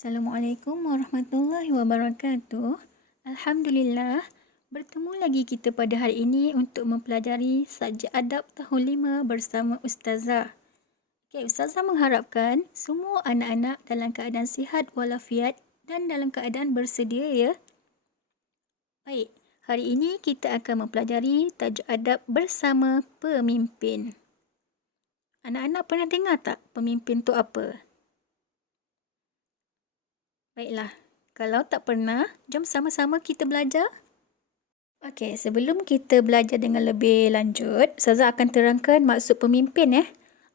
Assalamualaikum warahmatullahi wabarakatuh. Alhamdulillah, bertemu lagi kita pada hari ini untuk mempelajari subjek adab tahun 5 bersama Ustazah. Ustazah mengharapkan semua anak-anak dalam keadaan sihat walafiat dan dalam keadaan bersedia ya. Baik, hari ini kita akan mempelajari tajuk adab bersama pemimpin. Anak-anak pernah dengar tak pemimpin tu apa? Baiklah, kalau tak pernah, jom sama-sama kita belajar. Okey, sebelum kita belajar dengan lebih lanjut, Ustazah akan terangkan maksud pemimpin.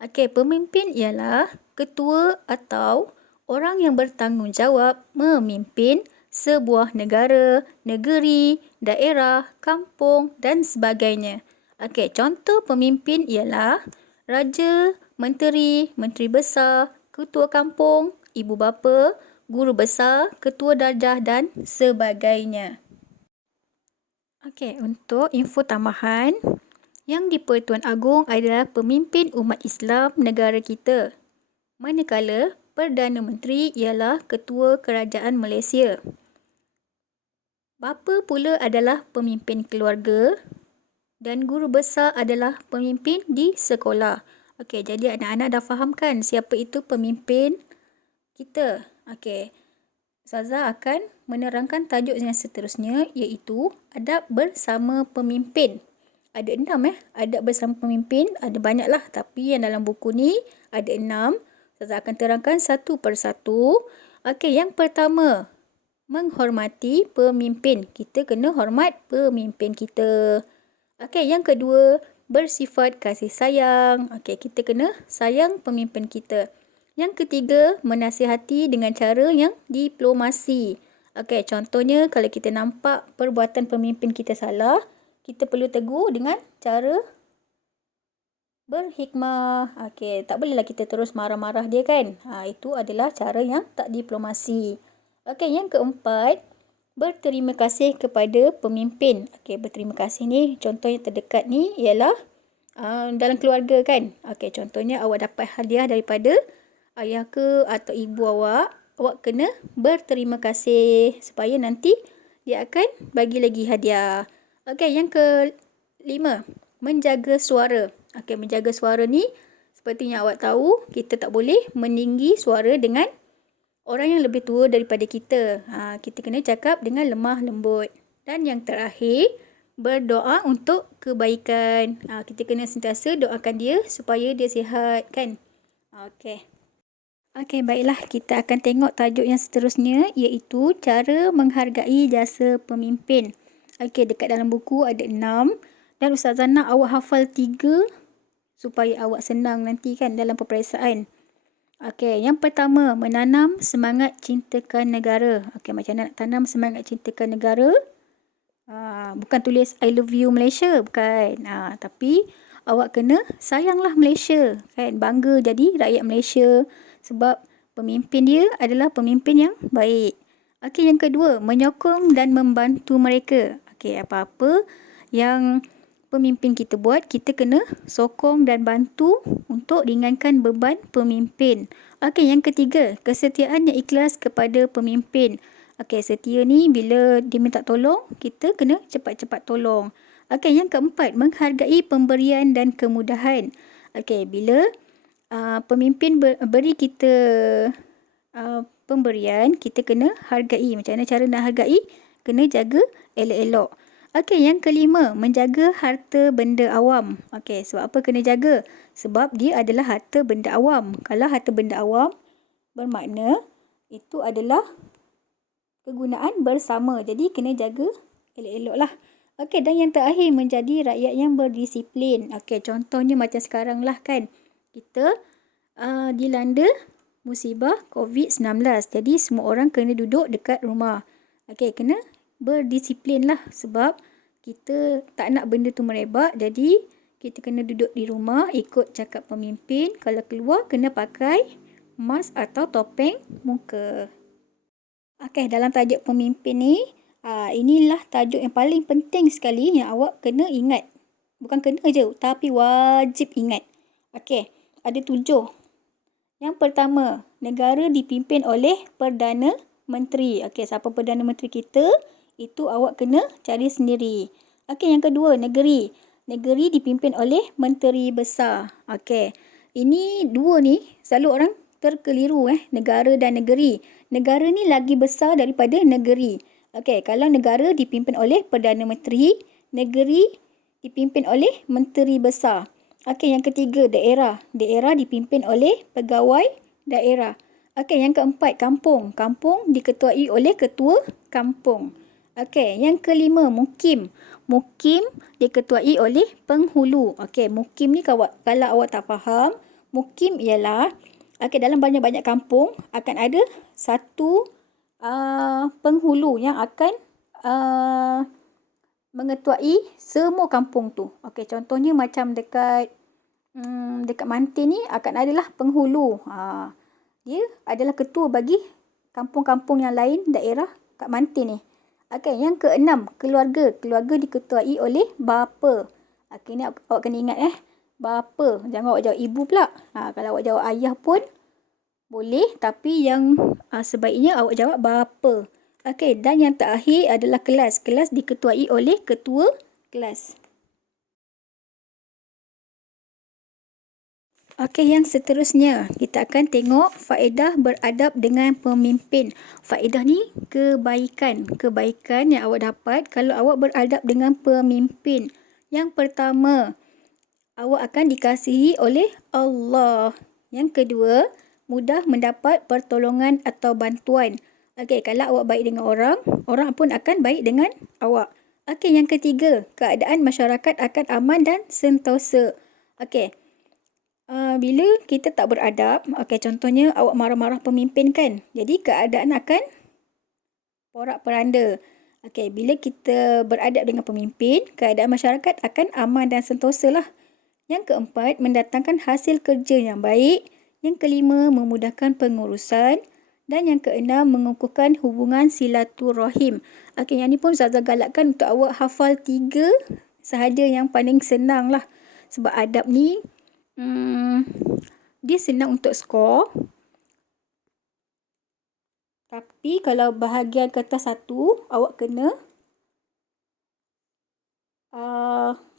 Okey, pemimpin ialah ketua atau orang yang bertanggungjawab memimpin sebuah negara, negeri, daerah, kampung dan sebagainya. Okey, contoh pemimpin ialah raja, menteri, menteri besar, ketua kampung, ibu bapa, guru besar, ketua darjah dan sebagainya. Okey, untuk info tambahan, yang di-Pertuan Agong adalah pemimpin umat Islam negara kita. Manakala Perdana Menteri ialah Ketua Kerajaan Malaysia. Bapa pula adalah pemimpin keluarga dan guru besar adalah pemimpin di sekolah. Okey, jadi anak-anak dah faham kan siapa itu pemimpin kita? Okey. Ustazah akan menerangkan tajuk yang seterusnya iaitu adab bersama pemimpin. Ada 6 adab bersama pemimpin, ada banyaklah tapi yang dalam buku ni ada 6. Ustazah akan terangkan satu persatu. Okey, yang pertama, menghormati pemimpin. Kita kena hormat pemimpin kita. Okey, yang kedua, bersifat kasih sayang. Okey, kita kena sayang pemimpin kita. Yang ketiga, menasihati dengan cara yang diplomasi. Okey, contohnya kalau kita nampak perbuatan pemimpin kita salah, kita perlu tegur dengan cara berhikmah. Okey, tak bolehlah kita terus marah-marah dia kan. Itu adalah cara yang tak diplomasi. Okey, yang keempat, berterima kasih kepada pemimpin. Okey, berterima kasih ni, contoh yang terdekat ni ialah dalam keluarga kan. Okey, contohnya awak dapat hadiah daripada ayah ke atau ibu awak kena berterima kasih supaya nanti dia akan bagi lagi hadiah. Okey, yang kelima, menjaga suara. Okey, menjaga suara ni seperti yang awak tahu, kita tak boleh meninggi suara dengan orang yang lebih tua daripada kita. Kita kena cakap dengan lemah lembut. Dan yang terakhir, berdoa untuk kebaikan. Kita kena sentiasa doakan dia supaya dia sihat kan. Okey, baiklah, kita akan tengok tajuk yang seterusnya iaitu cara menghargai jasa pemimpin. Okey, dekat dalam buku ada 6 dan Ustazah nak awak hafal 3 supaya awak senang nanti kan dalam peperiksaan. Okey, yang pertama, menanam semangat cintakan negara. Okey, macam mana nak tanam semangat cintakan negara? Bukan tulis I love you Malaysia, bukan. Tapi awak kena sayanglah Malaysia kan, bangga jadi rakyat Malaysia sebab pemimpin dia adalah pemimpin yang baik. Okey, yang kedua, menyokong dan membantu mereka. Okey, apa-apa yang pemimpin kita buat, kita kena sokong dan bantu untuk ringankan beban pemimpin. Okey, yang ketiga, kesetiaan yang ikhlas kepada pemimpin. Okey, setia ni bila dia minta tolong, kita kena cepat-cepat tolong. Okey, yang keempat, menghargai pemberian dan kemudahan. Okey, bila pemimpin beri kita pemberian, kita kena hargai. Macam mana cara nak hargai? Kena jaga elok-elok. Okey, yang kelima, menjaga harta benda awam. Okey, sebab apa kena jaga? Sebab dia adalah harta benda awam. Kalau harta benda awam, bermakna itu adalah kegunaan bersama. Jadi, kena jaga elok-elok lah. Okey, dan yang terakhir, menjadi rakyat yang berdisiplin. Okey, contohnya macam sekarang lah kan. Kita dilanda musibah COVID-19. Jadi, semua orang kena duduk dekat rumah. Okey, kena berdisiplin lah sebab kita tak nak benda tu merebak. Jadi, kita kena duduk di rumah, ikut cakap pemimpin. Kalau keluar, kena pakai mask atau topeng muka. Okey, dalam tajuk pemimpin ni, inilah tajuk yang paling penting sekali yang awak kena ingat. Bukan kena je, tapi wajib ingat. Okey, ada 7. Yang pertama, negara dipimpin oleh Perdana Menteri. Okey, siapa Perdana Menteri kita? Itu awak kena cari sendiri. Okey, yang kedua, negeri. Negeri dipimpin oleh Menteri Besar. Okey, ini dua ni selalu orang terkeliru negara dan negeri. Negara ni lagi besar daripada negeri. Okey, kalau negara dipimpin oleh Perdana Menteri, negeri dipimpin oleh Menteri Besar. Okey, yang ketiga, daerah. Daerah dipimpin oleh pegawai daerah. Okey, yang keempat, kampung. Kampung diketuai oleh ketua kampung. Okey, yang kelima, mukim. Mukim diketuai oleh penghulu. Okey, mukim ni kalau awak tak faham, mukim ialah dalam banyak-banyak kampung akan ada satu penghulu yang akan mengetuai semua kampung tu. Okey, contohnya macam dekat Mantin ni akan adalah penghulu. Dia adalah ketua bagi kampung-kampung yang lain daerah kat Mantin ni. Okey, yang keenam, keluarga. Keluarga diketuai oleh bapa. Okey, ni awak kena ingat bapa. Jangan awak jawab ibu pula. Kalau awak jawab ayah pun boleh, tapi yang sebaiknya awak jawab bapa. Okey, dan yang terakhir adalah kelas. Kelas diketuai oleh ketua kelas. Okey, yang seterusnya kita akan tengok faedah beradab dengan pemimpin. Faedah ni kebaikan. Kebaikan yang awak dapat kalau awak beradab dengan pemimpin. Yang pertama, awak akan dikasihi oleh Allah. Yang kedua, mudah mendapat pertolongan atau bantuan. Okey, kalau awak baik dengan orang, orang pun akan baik dengan awak. Okey, yang ketiga, keadaan masyarakat akan aman dan sentosa. Okey, bila kita tak beradab, contohnya awak marah-marah pemimpin kan, jadi keadaan akan porak-peranda. Okey, bila kita beradab dengan pemimpin, keadaan masyarakat akan aman dan sentosa lah. Yang keempat, mendatangkan hasil kerja yang baik. Yang kelima, memudahkan pengurusan. Dan yang keenam, mengukuhkan hubungan silaturahim. Okey, yang ni pun Ustazah galakkan untuk awak hafal 3 sahaja yang paling senang lah. Sebab adab ni, dia senang untuk skor. Tapi kalau bahagian kertas 1, awak kena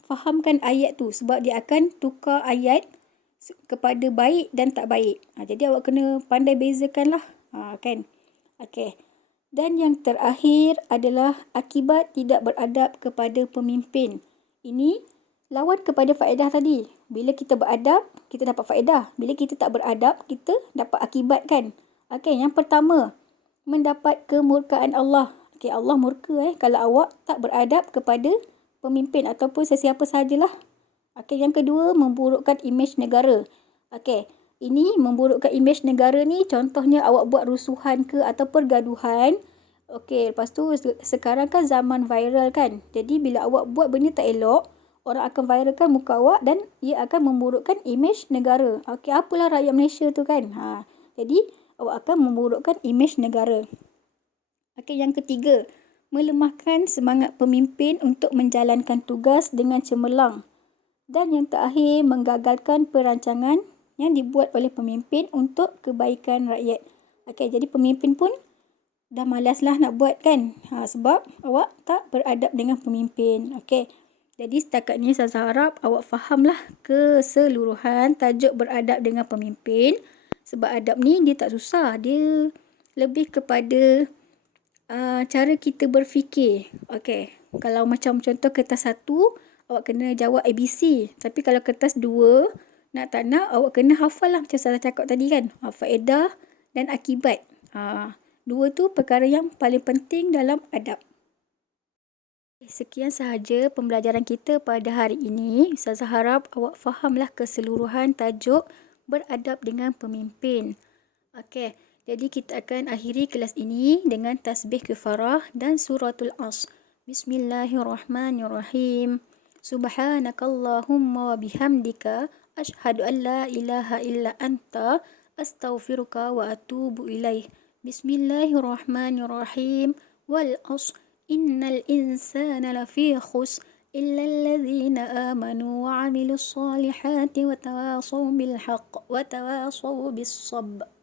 fahamkan ayat tu. Sebab dia akan tukar ayat kepada baik dan tak baik. Jadi awak kena pandai bezakan lah. Kan? Okey. Dan yang terakhir adalah akibat tidak beradab kepada pemimpin. Ini lawan kepada faedah tadi. Bila kita beradab, kita dapat faedah. Bila kita tak beradab, kita dapat akibat kan. Okey, yang pertama, mendapat kemurkaan Allah. Okey, Allah murka kalau awak tak beradab kepada pemimpin ataupun sesiapa sahajalah. Okey, yang kedua, memburukkan imej negara. Okey, ini memburukkan imej negara ni contohnya awak buat rusuhan ke atau pergaduhan. Okey, lepas tu sekarang kan zaman viral kan. Jadi bila awak buat benda tak elok, orang akan viralkan muka awak dan ia akan memburukkan imej negara. Okey, apalah rakyat Malaysia tu kan. Jadi awak akan memburukkan imej negara. Okey, yang ketiga, melemahkan semangat pemimpin untuk menjalankan tugas dengan cemerlang. Dan yang terakhir, menggagalkan perancangan yang dibuat oleh pemimpin untuk kebaikan rakyat. Okey, jadi pemimpin pun dah malaslah nak buat kan. Sebab awak tak beradab dengan pemimpin. Okey, jadi setakat ni saya harap awak fahamlah keseluruhan tajuk beradab dengan pemimpin. Sebab adab ni dia tak susah. Dia lebih kepada cara kita berfikir. Okey, kalau macam contoh kertas 1, awak kena jawab ABC. Tapi kalau kertas 2, nak tak nak, awak kena hafal lah macam saya cakap tadi kan. Faedah dan akibat. Dua tu perkara yang paling penting dalam adab. Sekian sahaja pembelajaran kita pada hari ini. Saya harap awak fahamlah keseluruhan tajuk beradab dengan pemimpin. Okey, jadi kita akan akhiri kelas ini dengan tasbih kafarah dan suratul Asr. Bismillahirrahmanirrahim. Subhanakallahumma wa bihamdika asyhadu an la ilaha illa anta astaghfiruka wa atubu ilaih. Bismillahirrahmanirrahim. Wal asr innal insana lafi khusr إلا الذين آمنوا وعملوا الصالحات وتواصوا بالحق وتواصوا بالصبر.